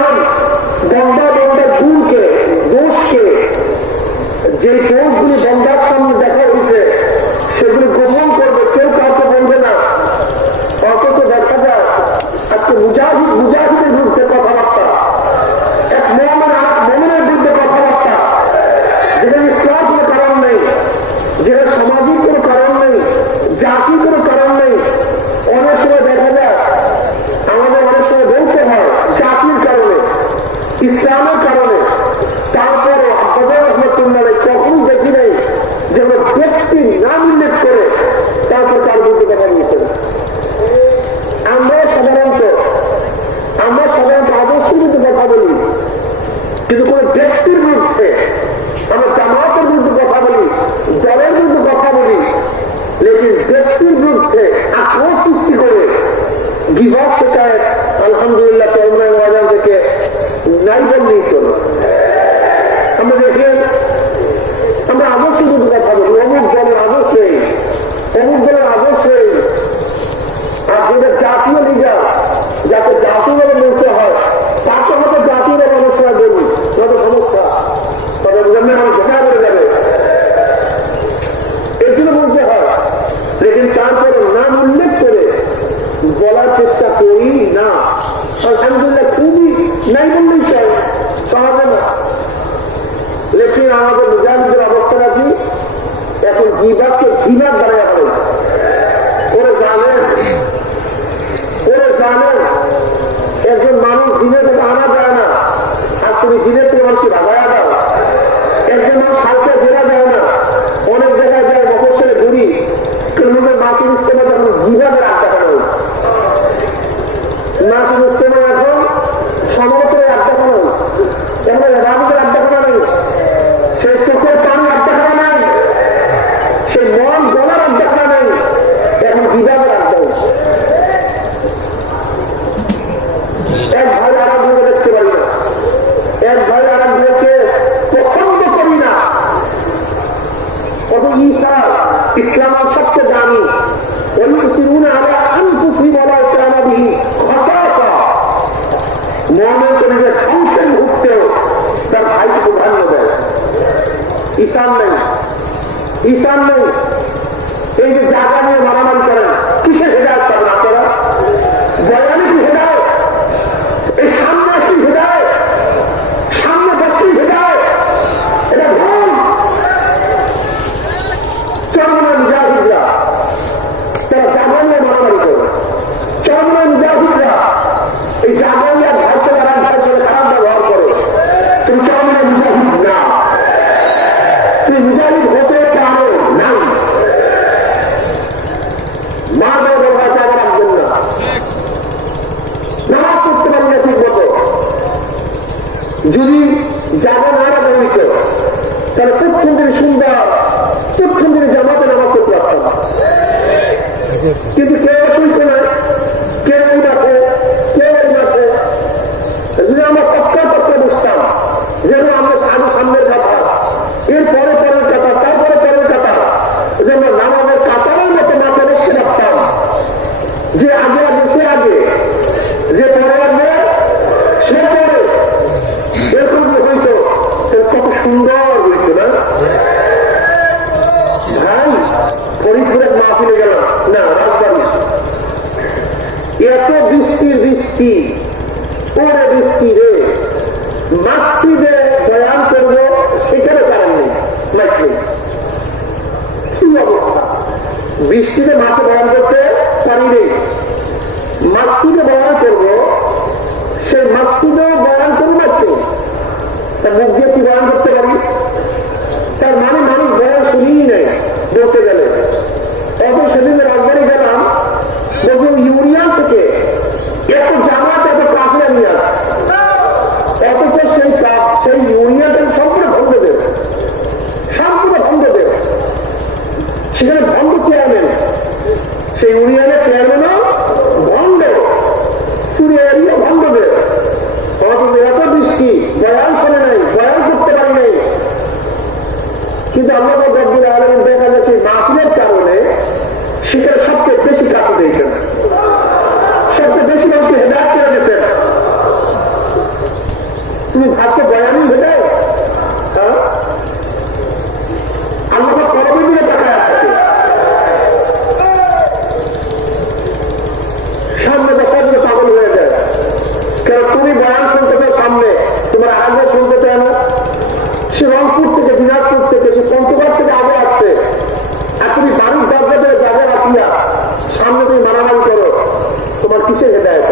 ইসলাম বন্দা বন্দা ভুলকে দোষকে যে দোষগুলি বন্দার সামনে দেখা হয়েছে সেগুলি গোপন করবে কেউ কাউকে বলবে না অথচ দেখা যায় আজকে মুজাহিদ মুজাহিদের বিরুদ্ধে কথাবার্তা এক মোহাম্মদ আর মোমেনের বিরুদ্ধে কথাবার্তা যেখানে ইসলাম কোনো কারণ নেই যেখানে সামাজিক কারণে তারপরে রহমতুল্লাহ কখনই দেখি নাই যে কোনো ব্যক্তি নাম উল্লেখ করে তারপর তার বিরুদ্ধে কথা বলতে আমরা সাধারণত আমরা সাধারণত আদর্শের বিরুদ্ধে কথা বলি। কিন্তু কোন ব্যক্তির বিরুদ্ধে আমরা জামাতের বিরুদ্ধে কথা বলি, দলের বিরুদ্ধে কথা বলি, লেকিন ব্যক্তির বিরুদ্ধে আক্রোশ সৃষ্টি করে বিভাগ শেখায় আলহামদুলিল্লাহ থেকে নাই। বললেই চলো আমরা দেখে আমরা আদর্শের বিরুদ্ধে কথা বলি অমুক দলের আদর্শে অমুক দলের আদর্শে আর যেটা জাতীয় লিডার যাকে জাতীয়ভাবে বলতে হয় তাকে হয়তো জাতীয়ভাবে অনেক সময় বলি যত সমস্যা তবে বুঝলেন আমার ঝোঁকা করে যাবে এর জন্য বলতে হয় লেকিন তারপরে নাম উল্লেখ করে বলার চেষ্টা করি না আলহামদুলিল্লাহ খুবই নাই বললেই চাই সহজে না লেকিন আমাদের মুজাহিদের অবস্থাটা কি এখন বিভাগকে বিভাগ বানায় হয়েছে ঈসা ইসলাম সবচেয়ে দামি ويؤثرون على انفسهم ولا كان به خصاصه মোহাম্মদ শরীফের ধ্বংসের মুহূর্তেও তার ভাইকে প্রাধান্য দেয় ইসান নেই ইসান নেই এই যে জায়গা যদি জায়গা না রাখা তাহলে প্রথম দিনে সুন্দর প্রথম দিনে জামাতে নামাজ করতে পারতাম কিন্তু কেউ শুনতে না কেউ দেখে কেউ দেখে যদি আমরা পক্কা পক্কা বুঝতাম যেন আমরা সামনে সামনের কথা এর পরে পরের কথা তারপরে পরের কথা যে আমরা নামাজের কাতারের মতো মাথা বসে রাখতাম যে আগে আগে সে আগে যে পরে আগে সে পরে এরকম যে হইতো তাহলে কত সুন্দর হইতো না? এত বৃষ্টির বৃষ্টি রে। মাতৃদে বয়ান করব, সেখানে কারণ নেই মাইক কি অবস্থা? বৃষ্টিতে মাঠে বয়ান করতে পারি নেই। মাতৃকে বয়ান করব, সেই মাতৃকেও বয়ান করব মুখ দিয়ে কি বয়ান করতে শীতের সবচেয়ে বেশি চাকরি দিয়েছেন। সবচেয়ে বেশি মানুষকে হেদায়ত করে দিতেন তুমি ভাবছ বয়ানি হেদায় আমাকে সামনে তো কবে পাগল হয়ে যায়। কেন তুমি বয়ান সামনে তুমি মারামারি করো। তোমার কিসের হেদায়ত?